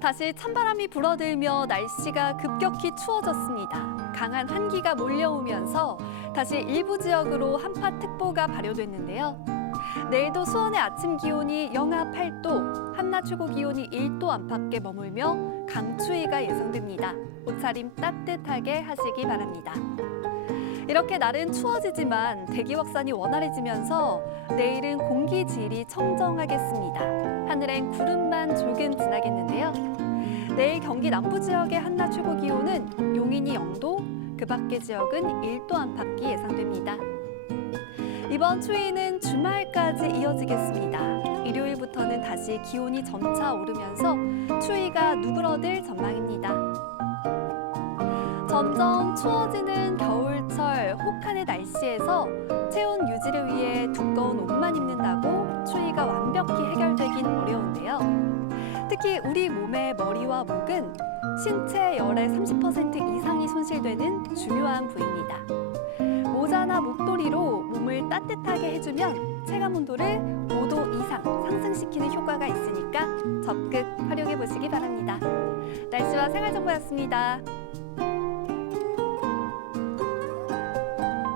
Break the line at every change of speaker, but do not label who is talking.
다시 찬바람이 불어들며 날씨가 급격히 추워졌습니다. 강한 한기가 몰려오면서 다시 일부 지역으로 한파특보가 발효됐는데요. 내일도 수원의 아침 기온이 영하 8도, 한낮 최고 기온이 1도 안팎에 머물며 강추위가 예상됩니다. 옷차림 따뜻하게 하시기 바랍니다. 이렇게 날은 추워지지만 대기 확산이 원활해지면서 내일은 공기 질이 청정하겠습니다. 하늘엔 구름만 조금 지나겠는데요. 내일 경기 남부 지역의 한낮 최고 기온은 용인이 0도, 그 밖의 지역은 1도 안팎이 예상됩니다. 이번 추위는 주말까지 이어지겠습니다. 일요일부터는 다시 기온이 점차 오르면서 추위가 누그러들 전망입니다. 점점 추워지는 겨울철 혹한의 날씨에서 체온 유지를 위해 특히 우리 몸의 머리와 목은 신체 열의 30% 이상이 손실되는 중요한 부위입니다. 모자나 목도리로 몸을 따뜻하게 해주면 체감 온도를 5도 이상 상승시키는 효과가 있으니까 적극 활용해 보시기 바랍니다. 날씨와 생활 정보였습니다.